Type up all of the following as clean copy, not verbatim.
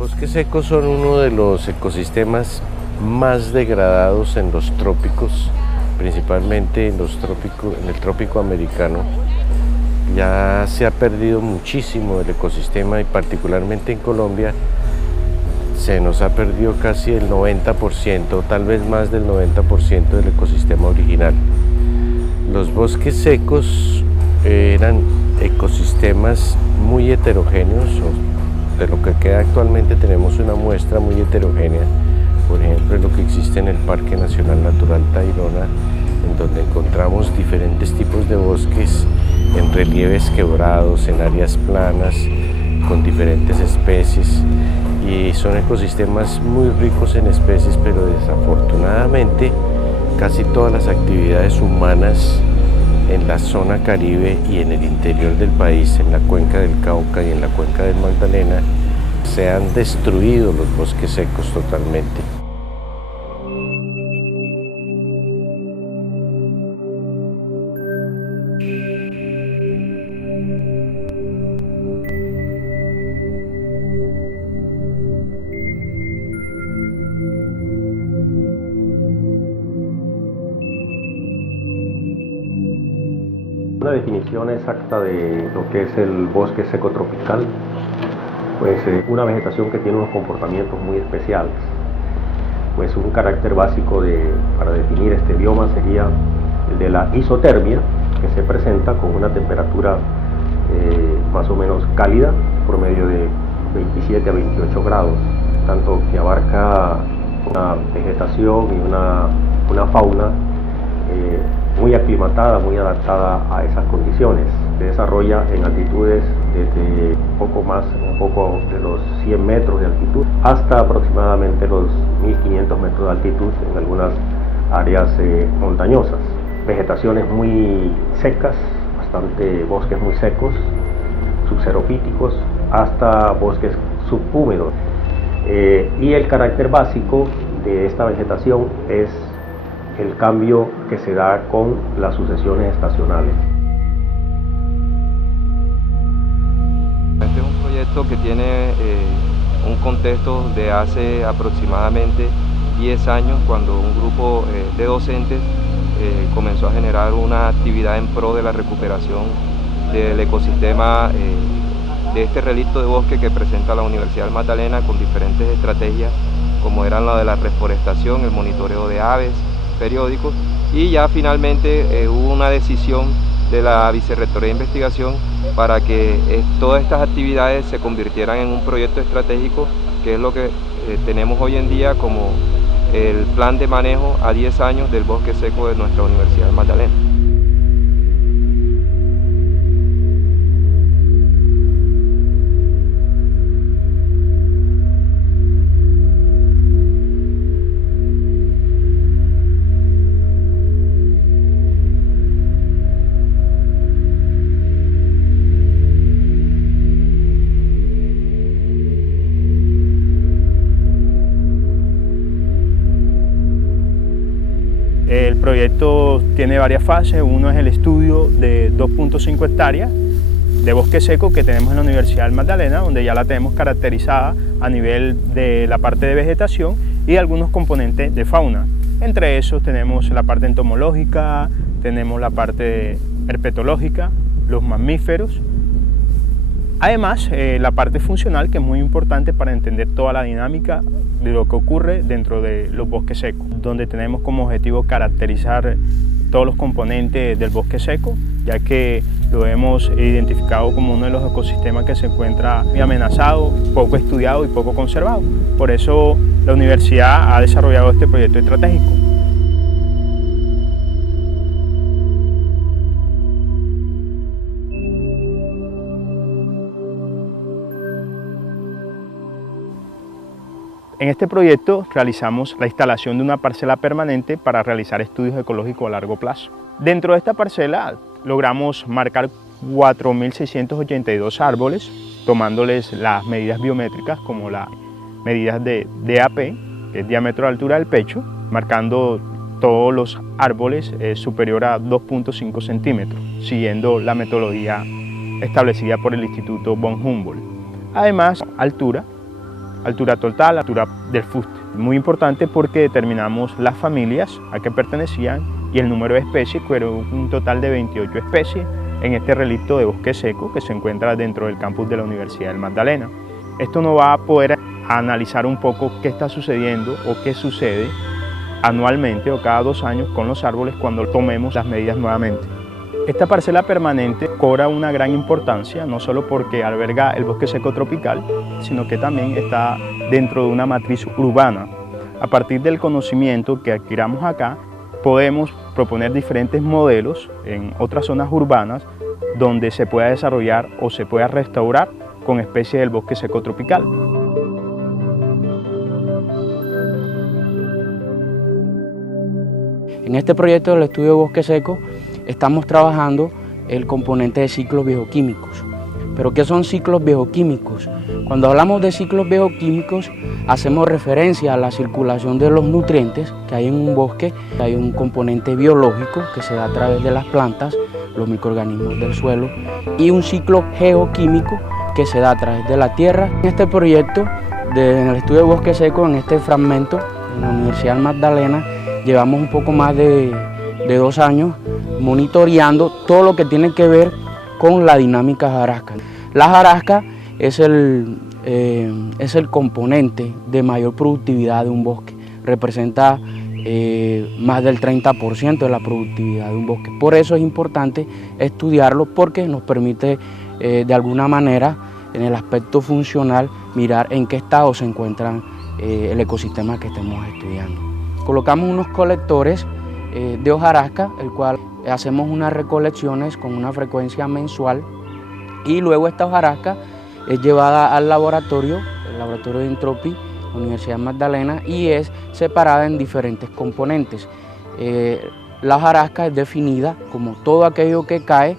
Bosques secos son uno de los ecosistemas más degradados en los trópicos, principalmente en el trópico americano. Ya se ha perdido muchísimo del ecosistema y particularmente en Colombia se nos ha perdido casi el 90%, tal vez más del 90% del ecosistema original. Los bosques secos eran ecosistemas muy heterogéneos. De lo que queda actualmente tenemos una muestra muy heterogénea, por ejemplo en lo que existe en el Parque Nacional Natural Tayrona, en donde encontramos diferentes tipos de bosques en relieves quebrados, en áreas planas, con diferentes especies, y son ecosistemas muy ricos en especies, pero desafortunadamente casi todas las actividades humanas en la zona Caribe y en el interior del país, en la cuenca del Cauca y en la cuenca del Magdalena, se han destruido los bosques secos totalmente. Una definición exacta de lo que es el bosque seco tropical, pues una vegetación que tiene unos comportamientos muy especiales. Pues un carácter básico para definir este bioma sería el de la isotermia, que se presenta con una temperatura más o menos cálida, por medio de 27 a 28 grados, tanto que abarca una vegetación y una fauna muy aclimatada, muy adaptada a esas condiciones. Se desarrolla en altitudes desde un poco de los 100 metros de altitud hasta aproximadamente los 1500 metros de altitud en algunas áreas montañosas. Vegetaciones muy secas, bosques muy secos, subxeropíticos, hasta bosques subhúmedos. Y el carácter básico de esta vegetación es el cambio que se da con las sucesiones estacionales. Este es un proyecto que tiene un contexto de hace aproximadamente 10 años, cuando un grupo de docentes comenzó a generar una actividad en pro de la recuperación del ecosistema de este relicto de bosque que presenta la Universidad del Magdalena, con diferentes estrategias como eran la de la reforestación, el monitoreo de aves, periódicos, y ya finalmente hubo una decisión de la Vicerrectoría de Investigación para que todas estas actividades se convirtieran en un proyecto estratégico, que es lo que tenemos hoy en día como el plan de manejo a 10 años del bosque seco de nuestra Universidad del Magdalena. El proyecto tiene varias fases. Uno es el estudio de 2.5 hectáreas de bosque seco que tenemos en la Universidad del Magdalena, donde ya la tenemos caracterizada a nivel de la parte de vegetación y algunos componentes de fauna. Entre esos tenemos la parte entomológica, tenemos la parte herpetológica, los mamíferos. Además, la parte funcional, que es muy importante para entender toda la dinámica de lo que ocurre dentro de los bosques secos, donde tenemos como objetivo caracterizar todos los componentes del bosque seco, ya que lo hemos identificado como uno de los ecosistemas que se encuentra muy amenazado, poco estudiado y poco conservado. Por eso la universidad ha desarrollado este proyecto estratégico. En este proyecto realizamos la instalación de una parcela permanente para realizar estudios ecológicos a largo plazo. Dentro de esta parcela logramos marcar 4.682 árboles, tomándoles las medidas biométricas como las medidas de DAP, que es diámetro de altura del pecho, marcando todos los árboles superior a 2.5 centímetros, siguiendo la metodología establecida por el Instituto von Humboldt. Además, altura, altura total, altura del fuste. Muy importante porque determinamos las familias a que pertenecían y el número de especies, que era un total de 28 especies en este relicto de bosque seco que se encuentra dentro del campus de la Universidad del Magdalena. Esto nos va a poder analizar un poco qué está sucediendo o qué sucede anualmente o cada 2 años con los árboles cuando tomemos las medidas nuevamente. Esta parcela permanente cobra una gran importancia, no solo porque alberga el bosque seco tropical, sino que también está dentro de una matriz urbana. A partir del conocimiento que adquiramos acá, podemos proponer diferentes modelos en otras zonas urbanas donde se pueda desarrollar o se pueda restaurar con especies del bosque seco tropical. En este proyecto del estudio de bosque seco estamos trabajando el componente de ciclos bioquímicos. ¿Pero qué son ciclos bioquímicos? Cuando hablamos de ciclos bioquímicos hacemos referencia a la circulación de los nutrientes que hay en un bosque. Hay un componente biológico que se da a través de las plantas, los microorganismos del suelo, y un ciclo geoquímico que se da a través de la tierra. En este proyecto, en el estudio de bosque seco, en este fragmento, en la Universidad del Magdalena, llevamos un poco más de 2 años monitoreando todo lo que tiene que ver con la dinámica jarasca. La jarasca es el componente de mayor productividad de un bosque, representa más del 30% de la productividad de un bosque. Por eso es importante estudiarlo, porque nos permite de alguna manera, en el aspecto funcional, mirar en qué estado se encuentra el ecosistema que estemos estudiando. Colocamos unos colectores de hojarasca, el cual hacemos unas recolecciones con una frecuencia mensual, y luego esta hojarasca es llevada al laboratorio, el laboratorio de Entropy, la Universidad de Magdalena, y es separada en diferentes componentes. La hojarasca es definida como todo aquello que cae,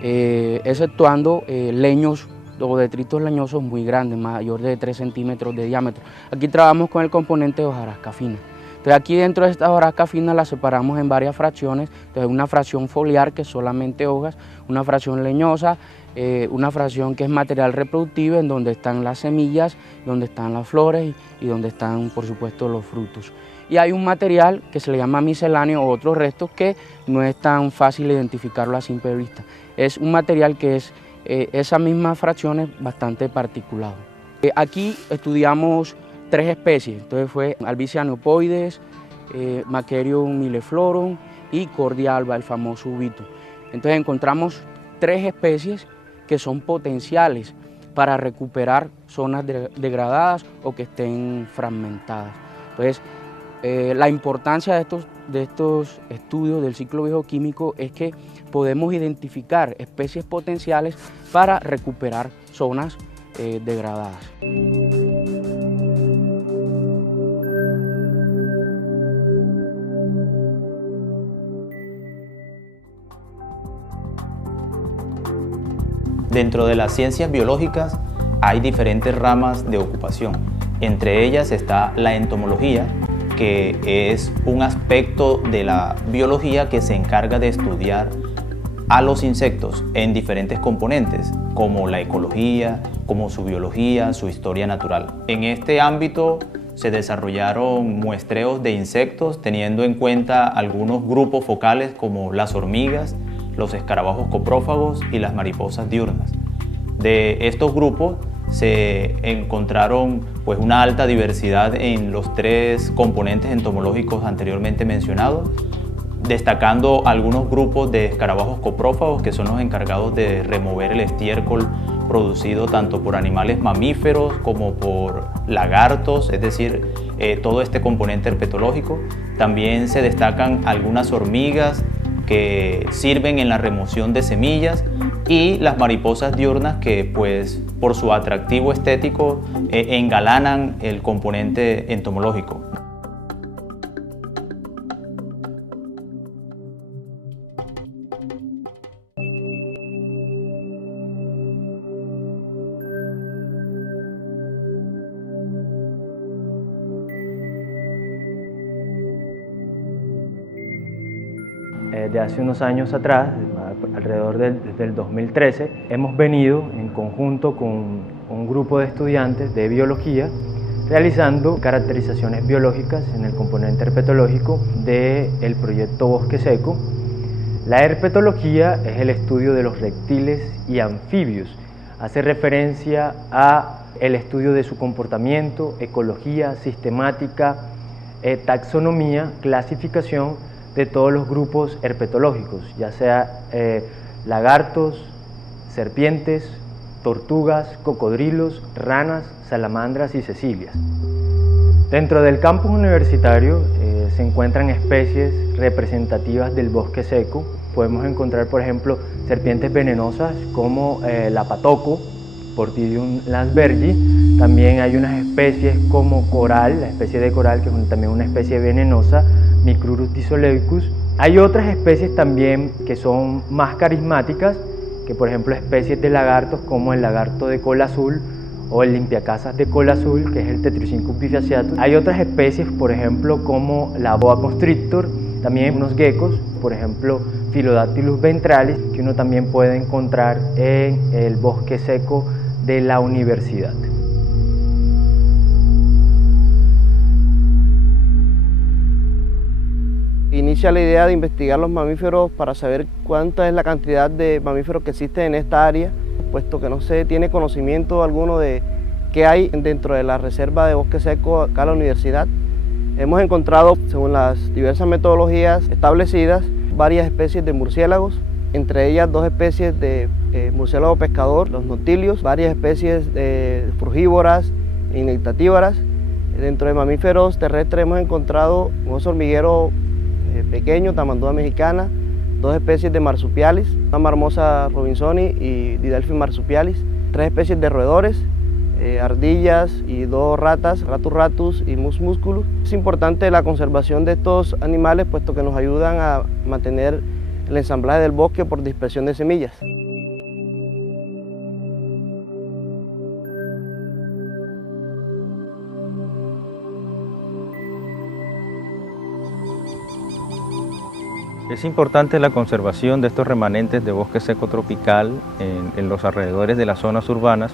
exceptuando leños o detritos leñosos muy grandes, mayor de 3 centímetros de diámetro. Aquí trabajamos con el componente de hojarasca fina. Entonces aquí dentro de esta hojarasca fina la separamos en varias fracciones. Entonces una fracción foliar, que es solamente hojas, una fracción leñosa, una fracción que es material reproductivo, en donde están las semillas, donde están las flores y donde están, por supuesto, los frutos. Y hay un material que se le llama misceláneo o otros restos, que no es tan fácil identificarlo a simple vista. Es un material que es esas mismas fracciones bastante particulado. Aquí estudiamos 3 especies, entonces fue Albizia neopoides, Macerium milleflorum y Cordia alba, el famoso ubito. Entonces encontramos 3 especies que son potenciales para recuperar zonas degradadas o que estén fragmentadas. Entonces, la importancia de estos estudios del ciclo bioquímico es que podemos identificar especies potenciales para recuperar zonas degradadas. Dentro de las ciencias biológicas hay diferentes ramas de ocupación. Entre ellas está la entomología, que es un aspecto de la biología que se encarga de estudiar a los insectos en diferentes componentes, como la ecología, como su biología, su historia natural. En este ámbito se desarrollaron muestreos de insectos teniendo en cuenta algunos grupos focales como las hormigas, los escarabajos coprófagos y las mariposas diurnas. De estos grupos se encontraron una alta diversidad en los 3 componentes entomológicos anteriormente mencionados, destacando algunos grupos de escarabajos coprófagos, que son los encargados de remover el estiércol producido tanto por animales mamíferos como por lagartos, es decir, todo este componente herpetológico. También se destacan algunas hormigas que sirven en la remoción de semillas, y las mariposas diurnas, que por su atractivo estético engalanan el componente entomológico. De hace unos años atrás, alrededor del 2013, hemos venido en conjunto con un grupo de estudiantes de biología realizando caracterizaciones biológicas en el componente herpetológico del proyecto Bosque Seco. La herpetología es el estudio de los reptiles y anfibios. Hace referencia a el estudio de su comportamiento, ecología, sistemática, taxonomía, clasificación de todos los grupos herpetológicos, ya sea lagartos, serpientes, tortugas, cocodrilos, ranas, salamandras y cecilias. Dentro del campus universitario se encuentran especies representativas del bosque seco. Podemos encontrar, por ejemplo, serpientes venenosas como la patoco, Portidium lansbergi. También hay unas especies como coral, la especie de coral, que es también una especie venenosa, Micrurus disoleucus. Hay otras especies también que son más carismáticas, que por ejemplo especies de lagartos como el lagarto de cola azul o el limpiacasas de cola azul, que es el Tetricincus bifasciatus. Hay otras especies, por ejemplo, como la boa constrictor, también unos geckos, por ejemplo, Philodactylus ventralis, que uno también puede encontrar en el bosque seco de la universidad. Inicia la idea de investigar los mamíferos para saber cuánta es la cantidad de mamíferos que existen en esta área, puesto que no se tiene conocimiento alguno de qué hay dentro de la reserva de bosque seco acá en la universidad. Hemos encontrado, según las diversas metodologías establecidas, varias especies de murciélagos, entre ellas 2 especies de murciélago pescador, los noctilios, varias especies de frugívoras e insectívoras. Dentro de mamíferos terrestres hemos encontrado un oso hormiguero pequeño, Tamandua mexicana, 2 especies de marsupialis, una Marmosa robinsoni y Didelphis marsupialis, 3 especies de roedores, ardillas y 2 ratas, Ratus ratus y Mus musculus. Es importante la conservación de estos animales, puesto que nos ayudan a mantener el ensamblaje del bosque por dispersión de semillas. Es importante la conservación de estos remanentes de bosque seco tropical en los alrededores de las zonas urbanas,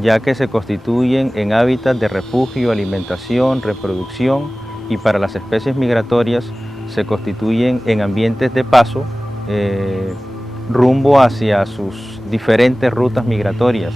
ya que se constituyen en hábitats de refugio, alimentación, reproducción y para las especies migratorias se constituyen en ambientes de paso rumbo hacia sus diferentes rutas migratorias.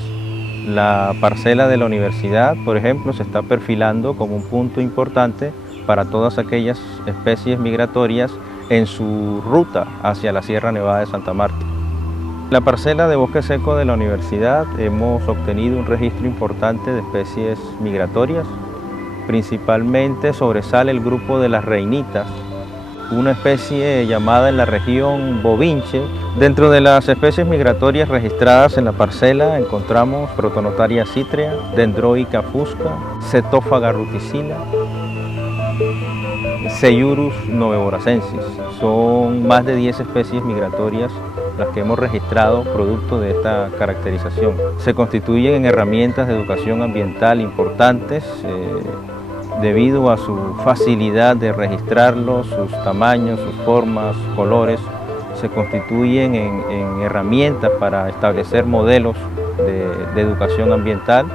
La parcela de la universidad, por ejemplo, se está perfilando como un punto importante para todas aquellas especies migratorias en su ruta hacia la Sierra Nevada de Santa Marta. En la parcela de bosque seco de la universidad hemos obtenido un registro importante de especies migratorias. Principalmente sobresale el grupo de las reinitas, una especie llamada en la región bovinche. Dentro de las especies migratorias registradas en la parcela encontramos Protonotaria citrea, Dendroica fusca, Cetófaga ruticilla, Seiurus noveboracensis. Son más de 10 especies migratorias las que hemos registrado producto de esta caracterización. Se constituyen en herramientas de educación ambiental importantes debido a su facilidad de registrarlos, sus tamaños, sus formas, colores. Se constituyen en herramientas para establecer modelos de educación ambiental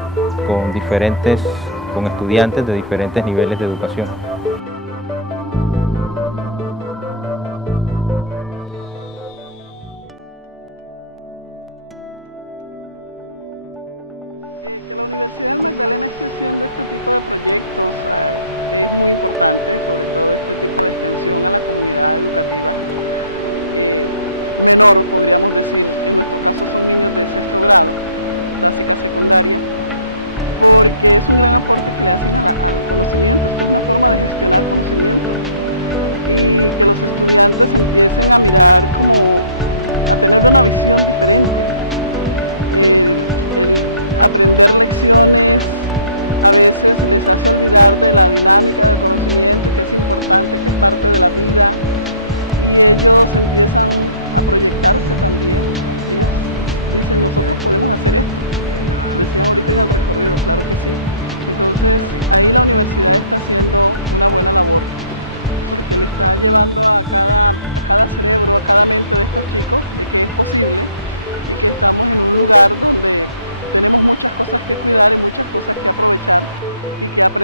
con estudiantes de diferentes niveles de educación. Thank you.